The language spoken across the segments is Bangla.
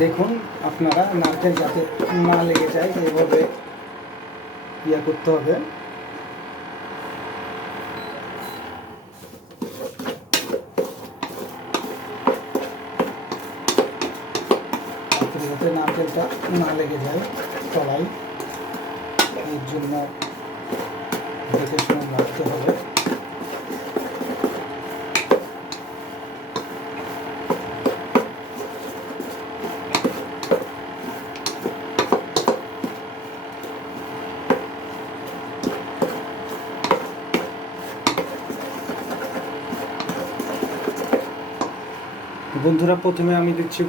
দেখুন আপনারা নারকেল যাতে না লেগে যায় এইভাবে করতে হবে। যাতে নারকেলটা না লেগে যায় তলায়, এর জন্য দেখে শুনে রাখতে হবে। বন্ধুরা, প্রথমে আমি দিচ্ছি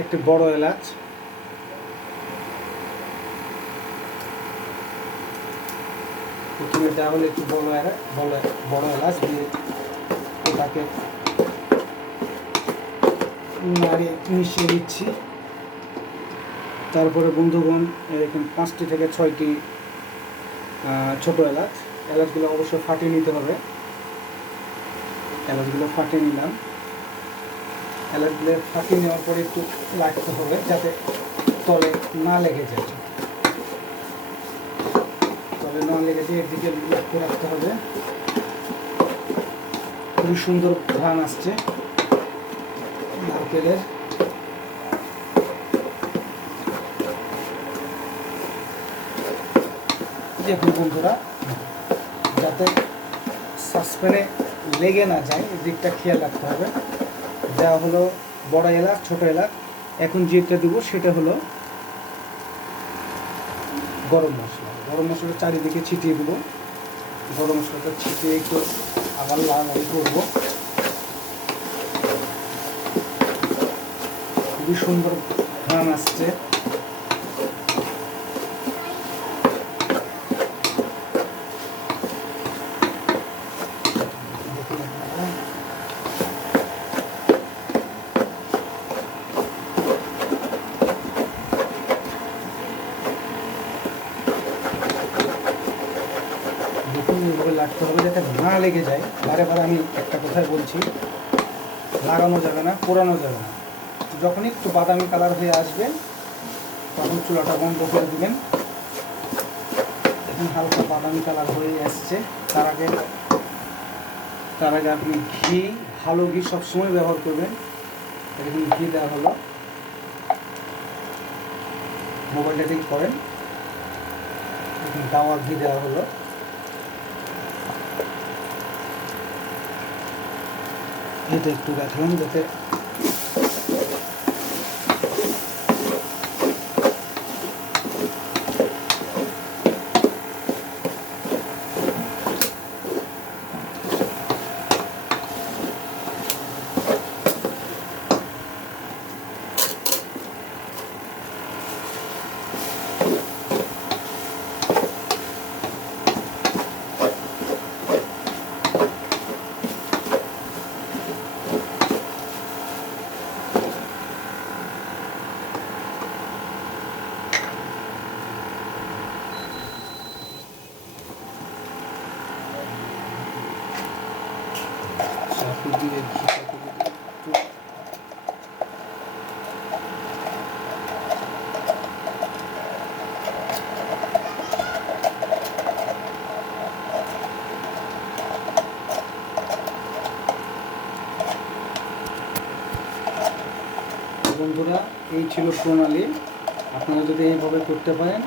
একটি বড় এলাচ। প্রথমে দেওয়া হলে একটু বড় এলাচ দিয়ে ওটাকে নাড়িয়ে মিশিয়ে দিচ্ছি। তারপরে বন্ধুগণ, এরকম 5টি থেকে 6টি ছোট এলাচগুলো অবশ্যই ফাটিয়ে নিতে হবে। এলাচগুলো ফাটিয়ে নিলাম। এলাচগুলো ফাটিয়ে নেওয়ার পরে একটু রাখতে হবে যাতে তলে না লেগে যায়। তলে না লেগে যায় এদিকে লক্ষ্য রাখতে হবে। খুবই সুন্দর ঘ্রাণ আসছে নারকেলের। দেখুন বন্ধুরা, যাতে সসপ্যানে লেগে না যায় এদিকটা খেয়াল রাখতে হবে। দেওয়া হলো বড় এলাচ, ছোট এলাচ। এখন যেটা দেবো সেটা হলো গরম মশলা। গরম মশলা চারিদিকে ছিটিয়ে দেবো। গরম মশলাটা ছিটিয়ে একটু আবার লাড়ালাড়ি করবো। খুবই সুন্দর ঘ্রাণ আসছে। এইভাবে লাগতে হবে যাতে না লেগে যায়। বারে বারে আমি একটা কথাই বলছি, লাগানো যাবে না, পোড়ানো যাবে না। যখন একটু বাদামি কালার হয়ে আসবে তখন চুলাটা বন্ধ করে দিবেন। এখন হালকা বাদামি কালার হয়ে আসছে। তার আগে আপনি ঘি, ভালো ঘি সবসময় ব্যবহার করবেন। এরকম ঘি দেওয়া হলো। মোবাইলটা ঠিক করেন। গাওয়া ঘি দেওয়া হলো। এটা একটু রাখলাম যাতে চাকু দিয়ে বন্ধুরা, এই ছিল প্রণালী। আপনারা যদি এইভাবে করতে পারেন,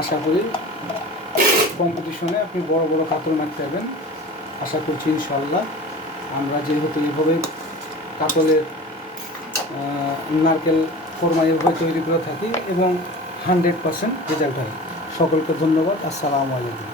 আশা করি কম্পিটিশনে আপনি বড় বড় কাতল মারতে পারবেন। আশা করছি ইনশাল্লাহ। আমরা যেহেতু এইভাবে কাতলের নারকেল ফোরমা এভাবে তৈরি করে থাকি এবং 100% রেজাল্ট হয়। সকলকে ধন্যবাদ। আসসালামু আলাইকুম।